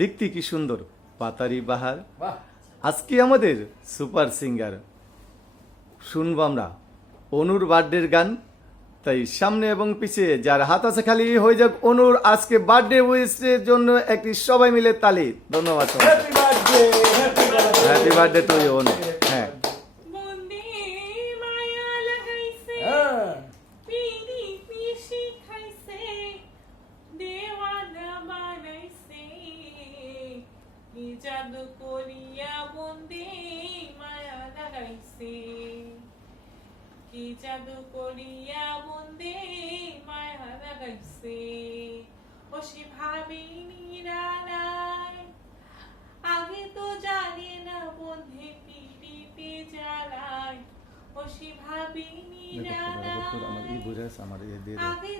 দেখতে কি সুন্দর পাতারি বাহার। বাহ, আজকে আমাদের সুপার সিঙ্গার শুনবো আমরা অনুর বার্থডের গান। তাই সামনে এবং পিছিয়ে যার হাত আছে খালি হয়ে যাক অনুর আজকে বার্থডে উইশের জন্য একটি সবাই মিলে তালি। ধন্যবাদ, happy birthday, happy birthday, happy birthday to you Anu. হ্যাঁ, বন্দে মায়া লাগাইছে হ্যাঁ, পিড়ি পিশি খাইছে দেওয়ানা বানাইছে কি জাদু করিয়া বন্দে মায়া লাগাইছে কি জাদু করিয়া বন্দে মায়া লাগাইছে ওসি ভাবি নিরালায় আগে তো জানে না বন্ধে পিড়িতে জ্বালায় ওসি ভাবি আমার ই নিরালায় বুঝে আছে, আমার ইয়ে দিয়ে দাও। আগে